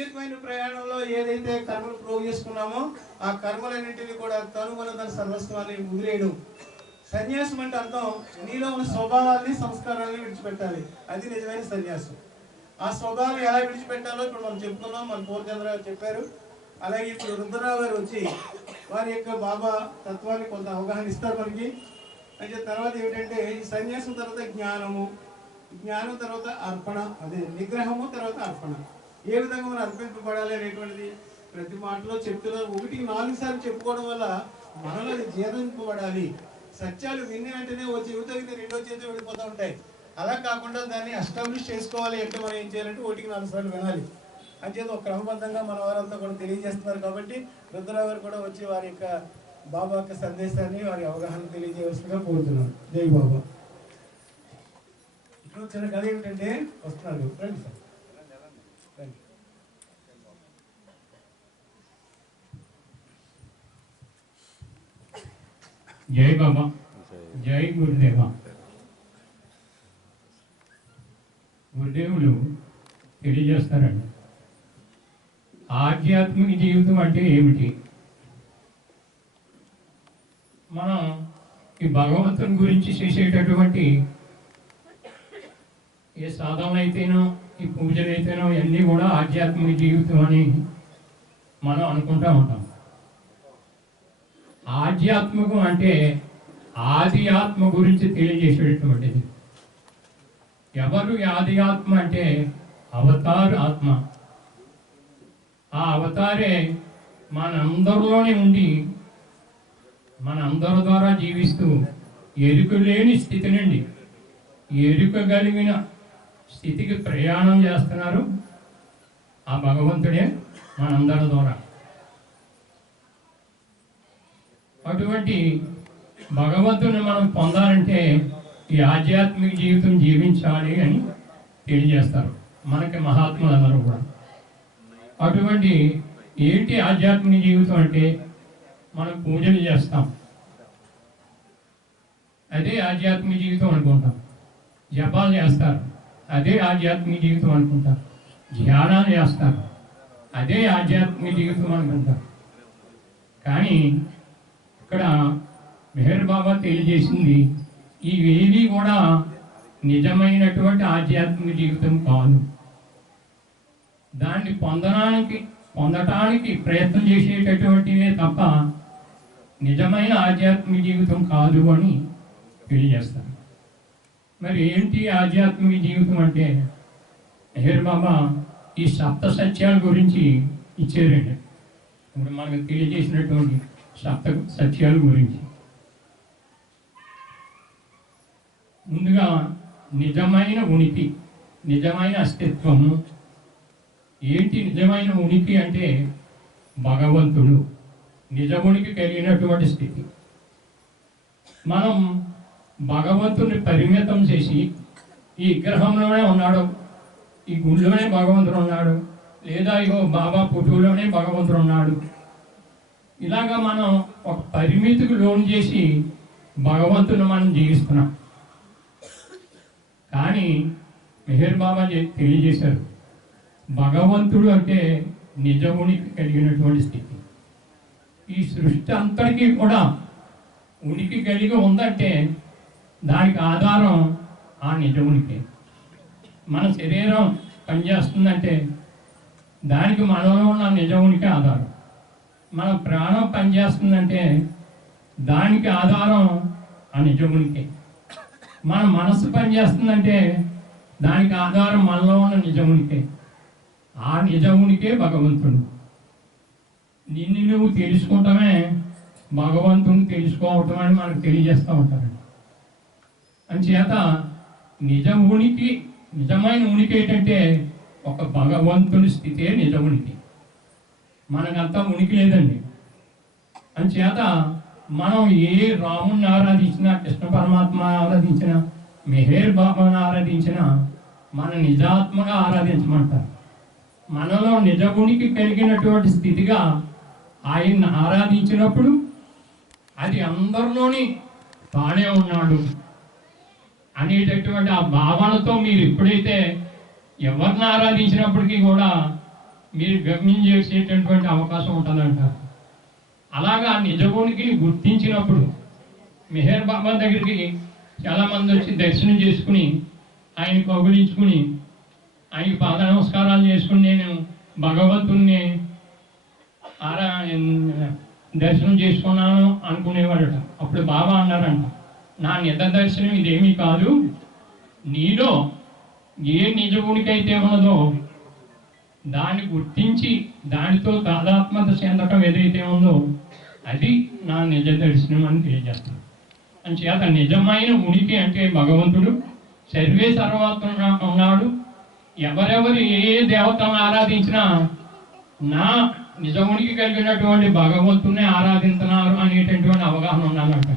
సుదీర్ఘమైన ప్రయాణంలో ఏదైతే కర్మలు ప్రోగు చేసుకున్నామో ఆ కర్మలన్నింటినీ కూడా తను మన తన సర్వస్వాన్ని వదిలేయడం. సన్యాసం అంటే అర్థం నీలో ఉన్న స్వభావాన్ని సంస్కారాన్ని విడిచిపెట్టాలి. అది నిజమైన సన్యాసం. ఆ స్వభావం ఎలా విడిచిపెట్టాలో ఇప్పుడు మనం చెప్పుకున్నాం మన పూర్వచంద్ర చెప్పారు. అలాగే ఇప్పుడు రుద్రరావు గారు వచ్చి వారి యొక్క బాబా తత్వాన్ని కొంత అవగాహన ఇస్తారు మనకి. అయితే తర్వాత ఏమిటంటే ఈ సన్యాసం తర్వాత జ్ఞానము జ్ఞానం తర్వాత అర్పణ అదే నిగ్రహము తర్వాత అర్పణ. ఏ విధంగా మనం అర్పింపబడాలి అనేటువంటిది ప్రతి మాటలో చెప్తున్నారు ఒకటికి నాలుగు సార్లు చెప్పుకోవడం వల్ల మనలో అది జీర్ణింపబడాలి. సత్యాలు విన్న వెంటనే ఓ చెవితో రెండో చేతితో వెళ్ళిపోతూ ఉంటాయి. అలా కాకుండా దాన్ని అస్టాబ్లిష్ చేసుకోవాలి అంటే మనం ఏం చేయాలంటే ఒకటికి నాలుగు సార్లు వినాలి. అంచేది ఒక క్రమబద్ధంగా మన వారంతా కూడా తెలియజేస్తున్నారు కాబట్టి రుద్రరావు గారు కూడా వచ్చి వారి యొక్క బాబా యొక్క సందేశాన్ని వారి అవగాహన తెలియజేయవలసిందిగా కోరుతున్నాను. జై బాబా. ఇప్పుడు చిన్న కథ ఏమిటంటే వస్తున్నారు. రండి సార్. జై బాబా జై గురుదేవ. గురుదేవులు తెలియజేస్తారండి. ఆధ్యాత్మిక జీవితం అంటే ఏమిటి? మనం ఈ భగవంతుని గురించి చేసేటటువంటి ఏ సాధన అయితేనో ఈ పూజలు అయితేనో ఇవన్నీ కూడా ఆధ్యాత్మిక జీవితం అని మనం అనుకుంటూ ఉంటాం. ఆధ్యాత్మికం అంటే ఆది ఆత్మ గురించి తెలియజేసేటటువంటిది. ఎవరు ఆది ఆత్మ అంటే? అవతారు ఆత్మ. ఆ అవతారే మనందరిలోనే ఉండి మనందరి ద్వారా జీవిస్తూ ఎరుక లేని స్థితి నుండి ఎరుక కలిగిన స్థితికి ప్రయాణం చేస్తున్నారు ఆ భగవంతుడే మనందరి ద్వారా. అటువంటి భగవంతుని మనం పొందాలంటే ఈ ఆధ్యాత్మిక జీవితం జీవించాలి అని తెలియజేస్తారు మనకి మహాత్ములందరూ కూడా. అటువంటి ఏంటి ఆధ్యాత్మిక జీవితం అంటే మనం పూజలు చేస్తాం. అదే ఆధ్యాత్మిక జీవితం అనుకుంటాం. జపాలు చేస్తారు. అదే ఆధ్యాత్మిక జీవితం అనుకుంటారు ధ్యానాలు చేస్తారు. అదే ఆధ్యాత్మిక జీవితం అనుకుంటారు కానీ ఇక్కడ మెహర్ బాబా తెలియజేసింది ఇవేవి కూడా నిజమైనటువంటి ఆధ్యాత్మిక జీవితం కాదు. దాన్ని పొందడానికి పొందటానికి ప్రయత్నం చేసేటటువంటివే తప్ప నిజమైన ఆధ్యాత్మిక జీవితం కాదు అని తెలియజేస్తారు. మరి ఏంటి ఆధ్యాత్మిక జీవితం అంటే? మెహర్ బాబా ఈ సప్త సత్యాల గురించి ఇచ్చారండి. ఇప్పుడు మనకు తెలియజేసినటువంటి సప్త సత్యాల గురించి. ముందుగా నిజమైన ఉనికి నిజమైన అస్తిత్వము. ఏంటి నిజమైన ఉనికి అంటే భగవంతుడు నిజ ఉనికి కలిగినటువంటి స్థితి. మనం భగవంతుని పరిమితం చేసి ఈ విగ్రహంలోనే ఉన్నాడు ఈ గుడిలోనే భగవంతుడు ఉన్నాడు లేదా ఇగో బాబా పుట్టులోనే భగవంతుడు ఉన్నాడు. ఇలాగా మనం ఒక పరిమితికి లోన్ చేసి భగవంతుని మనం జీవిస్తున్నాం. కానీ మెహర్ బాబా తెలియజేశారు భగవంతుడు అంటే నిజమునికి కలిగినటువంటి స్థితి. ఈ సృష్టి అంతటికీ కూడా ఉనికి కలిగి ఉందంటే దానికి ఆధారం ఆ నిజమునికి. మన శరీరం పనిచేస్తుందంటే దానికి మనలో ఉన్న నిజమునికే ఆధారం. మన ప్రాణం పనిచేస్తుందంటే దానికి ఆధారం ఆ నిజమునికి. మన మనసు పనిచేస్తుందంటే దానికి ఆధారం మనలో ఉన్న నిజమునికే. ఆ నిజమునికే భగవంతుడు. నిన్ను నువ్వు తెలుసుకోవటమే భగవంతుని తెలుసుకోవటం అని మనకు తెలియజేస్తూ ఉంటారండి. అంచేత నిజ ఉనికి నిజమైన ఉనికి ఏంటంటే ఒక భగవంతుని స్థితే నిజమునికి. మనకంతా ఉనికి లేదండి. అంచేత మనం ఏ రాముని ఆరాధించినా కృష్ణ పరమాత్మ ఆరాధించినా మెహేర్ బాబాను ఆరాధించినా మన నిజాత్మగా ఆరాధించమంటారు. మనలో నిజగునికి కలిగినటువంటి స్థితిగా ఆయన్ని ఆరాధించినప్పుడు అది అందరిలోని బాగానే ఉన్నాడు అనేటటువంటి ఆ భావనతో మీరు ఎప్పుడైతే ఎవరిని ఆరాధించినప్పటికీ కూడా మీరు గమనించేసేటటువంటి అవకాశం ఉంటుందంట. అలాగా నిజగునికి గుర్తించినప్పుడు మెహర్ బాబా దగ్గరికి చాలామంది వచ్చి దర్శనం చేసుకుని ఆయన కౌగులించుకుని ఆయన పాద నమస్కారాలు చేసుకుని నేను భగవంతుణ్ణి ఆరా దర్శనం చేసుకున్నాను అనుకునేవాడట. అప్పుడు బాబా అన్నారంట నా నిద్ర దర్శనం ఇదేమీ కాదు. నీలో ఏ నిజగునికైతే ఉన్నదో దాన్ని గుర్తించి దానితో తాదాత్మత చెందటం ఏదైతే ఉందో అది నా నిజ దర్శనం అని తెలియజేస్తాను. అంచేత నిజమైన ఉనికి అంటే భగవంతుడు సర్వే సర్వాత్మ ఉన్నాడు. ఎవరెవరు ఏ ఏ దేవతను ఆరాధించినా నా నిజమునికి కలిగినటువంటి భగవంతుని ఆరాధిస్తున్నారు అనేటటువంటి అవగాహన ఉన్నానంట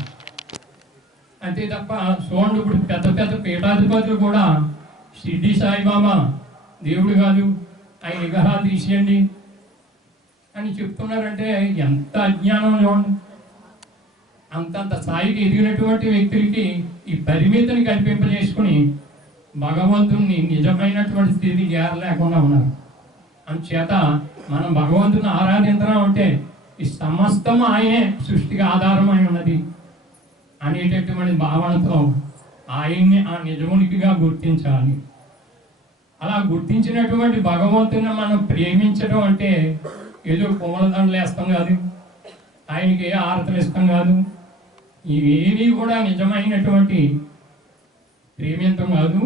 అంతే తప్ప చూడండి ఇప్పుడు పెద్ద పెద్ద పీఠాధిపతులు కూడా షిర్డి సాయిబాబా దేవుడు కాదు. ఆయన విగ్రహాలు తీసేయండి. అని చెప్తున్నారంటే ఎంత అజ్ఞానం చూడండి. అంతంత స్థాయికి ఎదిగినటువంటి వ్యక్తులకి ఈ పరిమితిని కల్పింపజేసుకుని భగవంతుణ్ణి నిజమైనటువంటి స్థితికి చేరలేకుండా ఉన్నారు. అందుచేత మనం భగవంతుని ఆరాధించడం అంటే ఈ సమస్తం ఆయనే సృష్టికి ఆధారమై ఉన్నది అనేటటువంటి భావనతో ఆయన్ని ఆ నిజమునికిగా గుర్తించాలి. అలా గుర్తించినటువంటి భగవంతుని మనం ప్రేమించడం అంటే ఏదో పూలదండలు వేస్తాం కాదు. ఆయనకి ఏ ఆరతలు ఇస్తాం కాదు. ఇవేవి కూడా నిజమైనటువంటి ప్రేమించడం కాదు.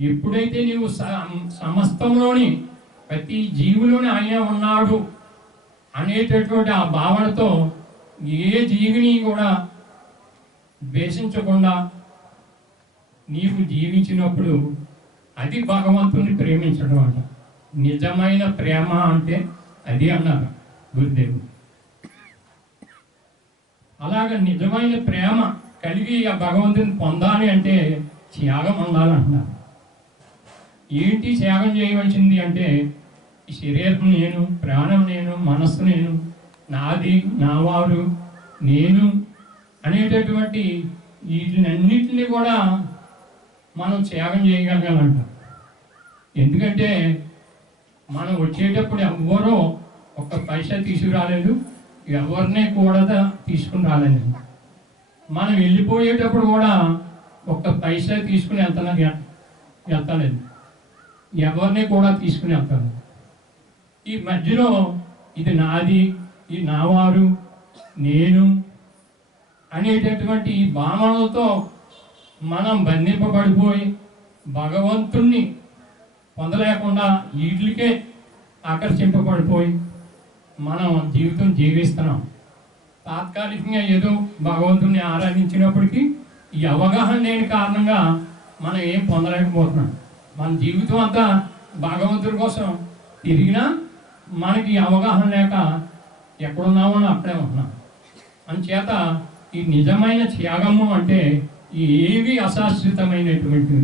ఎప్పుడైతే నీవు సమస్తంలోని ప్రతి జీవులోని ఆయన ఉన్నాడు అనేటటువంటి ఆ భావనతో ఏ జీవిని కూడా ద్వేషించకుండా నీవు జీవించినప్పుడు అది భగవంతుని ప్రేమించడం అంట. నిజమైన ప్రేమ అంటే అది అన్నారు గురుదేవుడు. అలాగ నిజమైన ప్రేమ కలిగి ఆ భగవంతుని పొందాలి అంటే త్యాగం ఉండాలంటున్నారు ఏంటి త్యాగం చేయవలసింది అంటే ఈ శరీరం నేను ప్రాణం నేను మనస్సు నేను నాది నావారు నేను అనేటటువంటి వీటినన్నింటినీ కూడా మనం త్యాగం చేయగలగాలంట. ఎందుకంటే మనం వచ్చేటప్పుడు ఎవ్వరూ ఒక్క పైసా తీసుకురాలేదు ఎవరిని కూడా తీసుకుని రాలేదు. మనం వెళ్ళిపోయేటప్పుడు కూడా ఒక్క పైసా తీసుకుని వెళ్తాను వెళ్తలేదు. ఎవరిని కూడా తీసుకుని వెళ్తాను ఈ మధ్యలో ఇది నాది ఈ నావారు నేను అనేటటువంటి ఈ భావనలతో మనం బంధింపబడిపోయి భగవంతుణ్ణి పొందలేకుండా వీటికే ఆకర్షింపబడిపోయి మనం జీవితం జీవిస్తున్నాం. తాత్కాలికంగా ఏదో భగవంతుణ్ణి ఆరాధించినప్పటికీ ఈ అవగాహన లేని కారణంగా మనం ఏం పొందలేకపోతున్నాం. మన జీవితం అంతా భగవంతుడి కోసం తిరిగినా మనకి అవగాహన లేక ఎక్కడున్నామో అక్కడే ఉంటున్నాం. అందుచేత ఈ నిజమైన త్యాగము అంటే ఏవి అశాశ్వతమైనటువంటి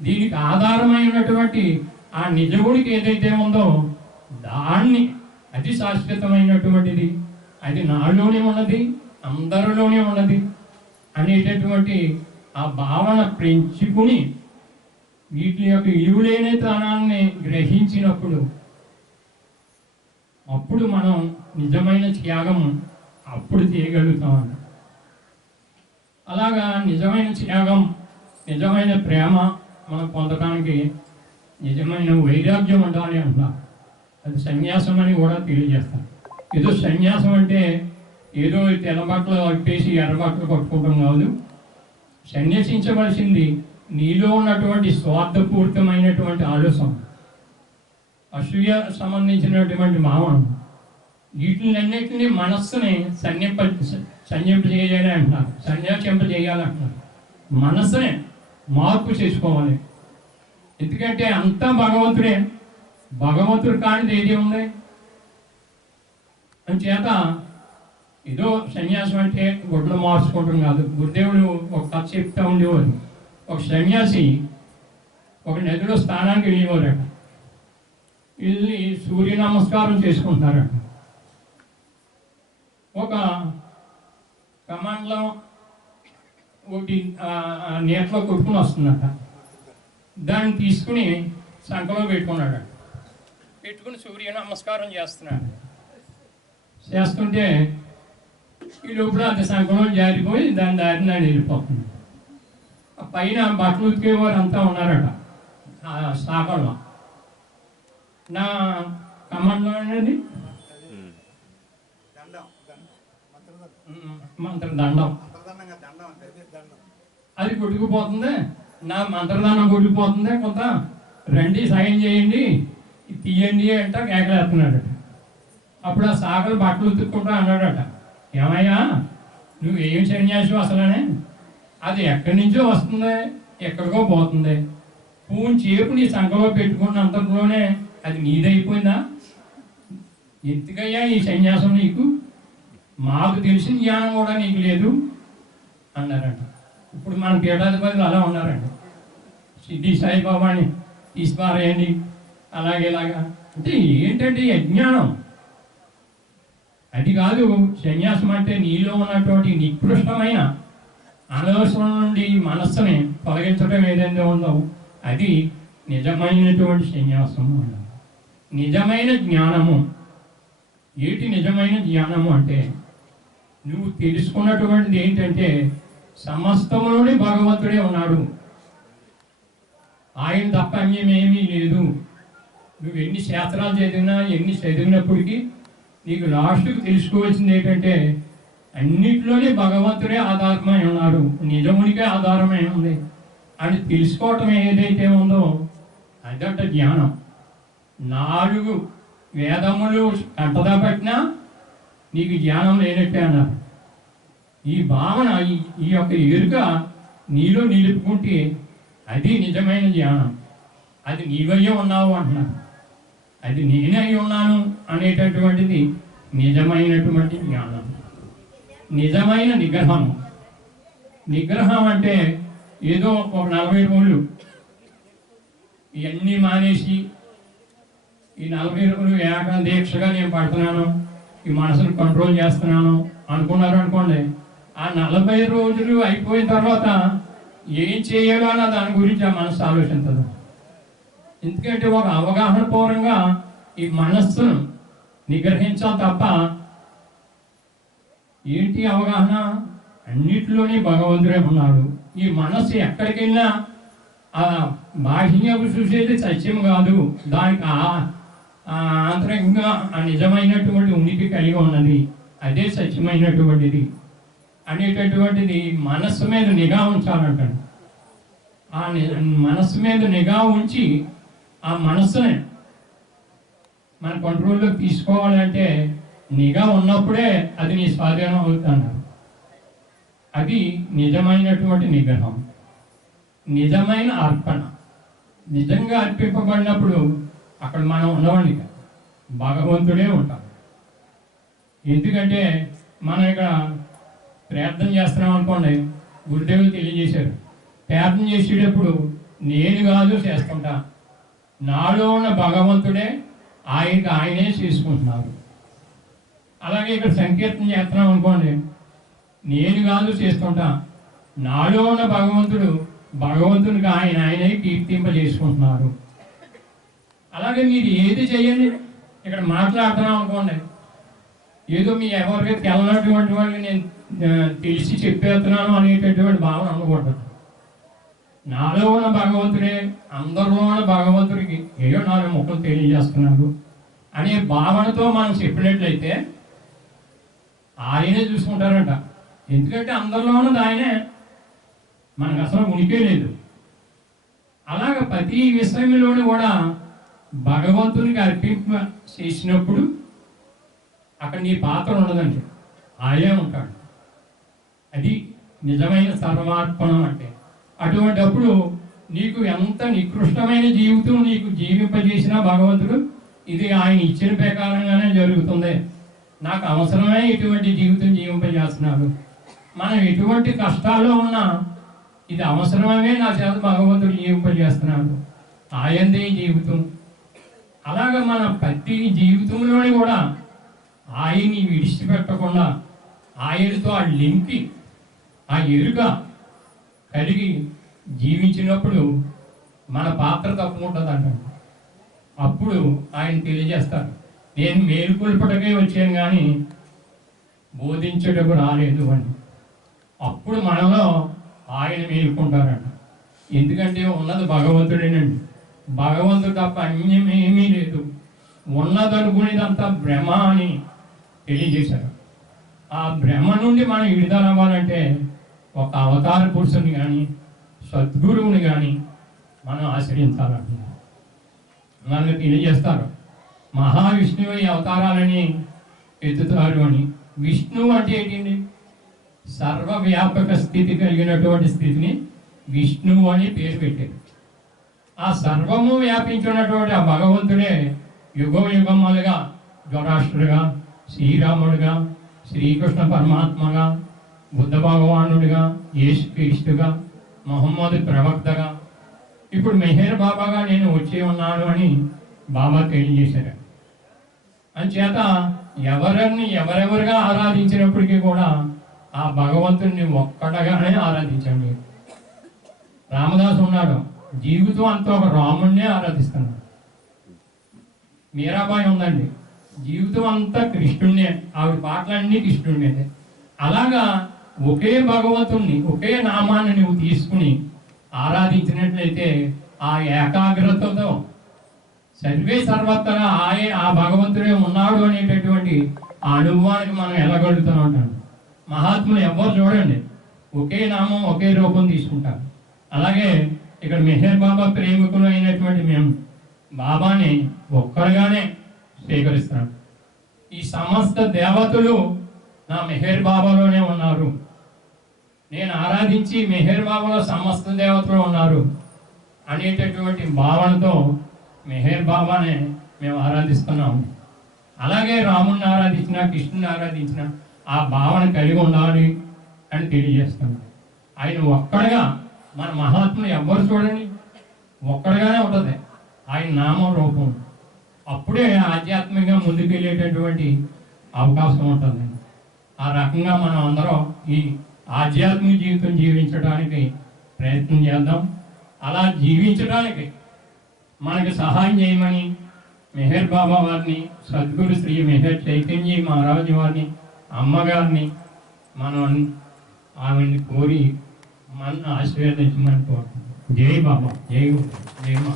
దీనికి ఆధారమైనటువంటి ఆ నిజగుడికి ఏదైతే ఉందో దాన్ని అది శాశ్వతమైనటువంటిది అది నాలోనే ఉన్నది అందరిలోనే ఉన్నది అనేటటువంటి ఆ భావన పెంచుకుని వీటి యొక్క ఇరువులేని తనాన్ని గ్రహించినప్పుడు అప్పుడు మనం నిజమైన త్యాగం అప్పుడు చేయగలుగుతాం అలాగా నిజమైన త్యాగం నిజమైన ప్రేమ మనం పొందడానికి నిజమైన వైరాగ్యం ఉండాలి అంటారు అది సన్యాసం అని కూడా తెలియజేస్తారు ఏదో సన్యాసం అంటే ఏదో తెల్లబట్టలు అప్పేసి ఎర్రబట్టలు కొట్టుకోవడం కాదు. సన్యసించవలసింది నీలో ఉన్నటువంటి స్వార్థపూరితమైనటువంటి ఆలోచన అసూయ సంబంధించినటువంటి భావన వీటినన్నింటినీ మనస్సుని సన్నింప సన్నింప చేయాలి అంటున్నారు సన్యాసింప చేయాలంటున్నారు అంటున్నారు మనస్సునే మార్పు చేసుకోవాలి. ఎందుకంటే అంతా భగవంతుడే. భగవంతుడు కానిది ఏది ఉంది. చేత ఏదో సన్యాసం అంటే గుడ్లు మార్చుకోవటం కాదు. గురుదేవుడు ఒక కథ చెప్తా ఉండేవారు. ఒక సన్యాసి ఒక నదిలో స్నానానికి వెళ్ళేవారట. వెళ్ళి సూర్య నమస్కారం చేసుకుంటారట ఒక కమండలం ఒకటి నీటిలో కొట్టుకుని వస్తుందట. దాన్ని తీసుకుని సంకలో పెట్టుకున్నాడు. పెట్టుకుని సూర్య నమస్కారం చేస్తున్నాడు. చేస్తుంటే ఈ లోపల అది సంకలం జారిపోయి దాని దారిన అది వెళ్ళిపోతుంది ఆ పైన బట్టలు ఉతికేవారు అంతా ఉన్నారట ఆ శాఖలో నా కమాండ్లో అనేది మంత్రదండం. అది కొట్టుకుపోతుంది. నా మంత్రదానం కొట్టుకుపోతుంది. కొంత రండి సాయం చేయండి. తీయండి అంట కేకలేస్తున్నాడు అప్పుడు ఆ సాగర్ బట్టలు ఉతుక్కుంటా అన్నాడట. ఏమయ్యా నువ్వు ఏం సన్యాసి అసలనే? అది ఎక్కడి నుంచో వస్తుంది ఎక్కడికో పోతుంది. పూని చేపు నీ సంఖలో పెట్టుకున్నంతలోనే అది నీదైపోయిందా? ఎందుకయ్యా ఈ సన్యాసం నీకు? మాకు తెలిసిన జ్ఞానం కూడా నీకు లేదు అన్నారంట. ఇప్పుడు మన పీఠాధిపతులు అలా ఉన్నారండి సిద్ధి సాయిబాబాని తీసిపారేయండి అలాగే ఇలాగా. అంటే ఏంటంటే అజ్ఞానం? అది కాదు సన్యాసం అంటే నీలో ఉన్నటువంటి నికృష్టమైన అనవసరం నుండి మనస్సుని తొలగించడం ఏదైతే ఉందో అది నిజమైనటువంటి సన్యాసం నిజమైన జ్ఞానము. ఏంటి నిజమైన జ్ఞానము అంటే నువ్వు తెలుసుకున్నటువంటిది ఏంటంటే సమస్తములోని భగవంతుడే ఉన్నాడు. ఆయన తప్ప అన్యమేమీ లేదు. నువ్వు ఎన్ని శాస్త్రాలు చదివినా ఎన్ని చదివినప్పటికీ నీకు లాస్ట్కి తెలుసుకోవాల్సింది ఏంటంటే అన్నిటిలోనే భగవంతుడే ఆధారమై ఉన్నాడు. నిజమునికే ఆధారమై ఉంది. అని తెలుసుకోవటం ఏదైతే ఉందో అదంట జ్ఞానం. నాలుగు వేదములు కంటదా పట్టినా నీకు జ్ఞానం లేనట్టే అన్నారు. ఈ భావన ఈ- యొక్క ఎరుక నీలో నిలుపుకుంటే అది నిజమైన జ్ఞానం. అది నీవయ్యే ఉన్నావు అంటున్నారు. అది నేనే అయి ఉన్నాను అనేటటువంటిది నిజమైనటువంటి జ్ఞానం. నిజమైన నిగ్రహం. నిగ్రహం అంటే ఏదో ఒక నలభై రోజులు ఇవన్నీ మానేసి ఈ నలభై రోజులు ఏక దీక్షగా నేను పడుతున్నాను. ఈ మనసును కంట్రోల్ చేస్తున్నాను అనుకున్నారు అనుకోండి. ఆ నలభై రోజులు అయిపోయిన తర్వాత ఏం చేయాలో అన్న దాని గురించి ఆ మనసు ఆలోచించదు. ఎందుకంటే ఒక అవగాహన పూర్వంగా ఈ మనస్సును నిగ్రహించాలి తప్ప ఏంటి అవగాహన? అన్నిటిలోనే భగవంతుడే ఉన్నాడు. ఈ మనస్సు ఎక్కడికి వెళ్ళినా ఆ బాహ్యపు చూసేది సత్యం కాదు. దానికి ఆ- ఆ నిజమైనటువంటి ఉనికి కలిగి ఉన్నది అదే సత్యమైనటువంటిది అనేటటువంటిది మనస్సు మీద నిఘా ఉంచాలంటాడు. ఆ మనస్సు మీద నిఘా ఉంచి ఆ మనస్సునే మన కంట్రోల్లో తీసుకోవాలంటే నిఘా ఉన్నప్పుడే అది నీ స్వాధీనం అవుతున్నారు అది నిజమైనటువంటి నిగ్రహం. నిజమైన అర్పణ. నిజంగా అర్పింపబడినప్పుడు అక్కడ మనం ఉండవండి భగవంతుడే ఉంటాం ఎందుకంటే మనం ఇక్కడ ప్రార్థన చేస్తున్నాం అనుకోండి గురుదేవులు తెలియజేశారు. ప్రార్థన చేసేటప్పుడు నేను కాదు చేస్తుంటా. నాలో ఉన్న భగవంతుడే ఆయనకి ఆయనే చేసుకుంటున్నారు అలాగే ఇక్కడ సంకీర్తన చేస్తున్నాం అనుకోండి నేను కాదు చేస్తుంటా. నాలో ఉన్న భగవంతుడు భగవంతునికి ఆయన ఆయనే కీర్తింప చేసుకుంటున్నారు అలాగే మీరు ఏది చేయండి ఇక్కడ మాట్లాడుతున్నాం అనుకోండి. ఏదో మీ ఎవరికి తెలనటువంటి వాళ్ళని నేను తెలిసి చెప్పేస్తున్నాను అనేటటువంటి భావన అనుకుంటాను నాలో ఉన్న భగవంతుడే అందరిలో ఉన్న భగవంతుడికి ఏదో నాలుగు ముక్కలు తెలియజేస్తున్నాడు అనే భావనతో మనం చెప్పినట్లయితే ఆయనే చూసుకుంటారంట. ఎందుకంటే అందరిలో ఉన్నది ఆయనే. మనకు అసలు ఉనికే లేదు. అలాగ ప్రతి విషయంలోనూ కూడా భగవంతునికి అర్పింప చేసినప్పుడు అక్కడ నీ పాత్ర ఉండదండి. ఆయనే ఉంటాడు. అది నిజమైన సర్వార్పణం అంటే. అటువంటప్పుడు నీకు ఎంత నికృష్టమైన జీవితం నీకు జీవింపజేసినా భగవంతుడు ఇది ఆయన ఇచ్చిన ప్రకారంగానే జరుగుతుంది. నాకు అవసరమే ఇటువంటి జీవితం జీవింపజేస్తున్నాడు. మనం ఎటువంటి కష్టాల్లో ఉన్నా ఇది అవసరమే నా చేత భగవంతుడు జీవింపజేస్తున్నాడు. ఆయందే జీవితం. అలాగ మన ప్రతి జీవితంలోని కూడా ఆయన్ని విడిచిపెట్టకుండా ఆయనతో ఆ లింకి ఆ ఎరుక కలిగి జీవించినప్పుడు మన పాత్ర తప్పుకుంటుంది అప్పుడు ఆయన తెలియజేస్తారు నేను మేలుకొల్పటమే వచ్చాను కానీ బోధించేటప్పుడు రాలేదు అని. అప్పుడు మనలో ఆయన మేలుకుంటారట. ఎందుకంటే ఉన్నది భగవంతుడేనండి. భగవంతుడు తప్ప అన్యమేమీ ఏమీ లేదు. ఉన్నదనుకునేదంతా భ్రమ అని తెలియజేశారు ఆ భ్రమ నుండి మనం విడుదల అవ్వాలంటే ఒక అవతార పురుషుని కానీ సద్గురువుని కానీ మనం ఆశ్రయించాలంటున్నారు మనకు తెలియజేస్తారు. మహావిష్ణువు ఈ అవతారాలని ఎత్తుతారు అని. విష్ణువు అంటే ఏంటండి? సర్వవ్యాపక స్థితి కలిగినటువంటి స్థితిని విష్ణువు అని పేరు పెట్టారు. ఆ సర్వము వ్యాపించినటువంటి ఆ భగవంతుడే యుగం యుగములుగా జ్వరాష్ట్రుడుగా శ్రీరాముడుగా శ్రీకృష్ణ పరమాత్మగా బుద్ధ భగవానుడిగా యేసుక్రీస్తుగా మహమ్మద్ ప్రవక్తగా. ఇప్పుడు మెహేర్ బాబాగా నేను వచ్చి ఉన్నాను అని బాబా తెలియజేశారు. అంచేత ఎవరిని ఎవరెవరుగా ఆరాధించినప్పటికీ కూడా ఆ భగవంతుడిని ఒక్కడగానే ఆరాధించండి. రామదాసు ఉన్నాడు. జీవితం అంతా ఒక రాముణ్ణే ఆరాధిస్తున్నాడు. మీరాబాయి ఉందండి. జీవితం అంతా కృష్ణుణ్ణే ఆవిడ పాటలన్నీ కృష్ణుణ్ణే అలాగా ఒకే భగవంతుణ్ణి ఒకే నామాన్ని నువ్వు తీసుకుని ఆరాధించినట్లయితే ఆ ఏకాగ్రతతో సర్వే సర్వత్రా ఆయే ఆ భగవంతుడే ఉన్నాడు అనేటటువంటి ఆ అనుభవానికి మనం వెళ్ళగలుగుతూ ఉంటాం మహాత్ములు ఎవరు చూడండి. ఒకే నామం ఒకే రూపం తీసుకుంటారు. అలాగే ఇక్కడ మెహర్ బాబా ప్రేమికులు అయినటువంటి మేము బాబాని ఒక్కరుగానే స్వీకరిస్తున్నాం. ఈ సమస్త దేవతలు నా మెహర్ బాబాలోనే ఉన్నారు. నేను ఆరాధించి మెహర్ బాబాలో సమస్త దేవతలు ఉన్నారు అనేటటువంటి భావనతో మెహర్ బాబానే మేము ఆరాధిస్తున్నాం. అలాగే రాముడిని ఆరాధించిన కృష్ణుని ఆరాధించిన ఆ భావన కలిగి ఉండాలి అని తెలియజేస్తున్నాం. ఆయన ఒక్కడగా మన మహాత్ములు ఎవ్వరు చూడండి? ఒక్కడుగానే ఉంటుంది. ఆయన నామం రూపం. అప్పుడే ఆధ్యాత్మికంగా ముందుకెళ్ళేటటువంటి అవకాశం ఉంటుంది. ఆ రకంగా మనం అందరం ఈ ఆధ్యాత్మిక జీవితం జీవించడానికి ప్రయత్నం చేద్దాం. అలా జీవించడానికి మనకి సహాయం చేయమని మెహర్ బాబా వారిని సద్గురు శ్రీ మెహర్ చైతన్య మహారాజు వారిని అమ్మగారిని మనం ఆమెని కోరి మన ఆశీర్వదించమని కోరుతున్నాం జై బాబా జై జై బాబా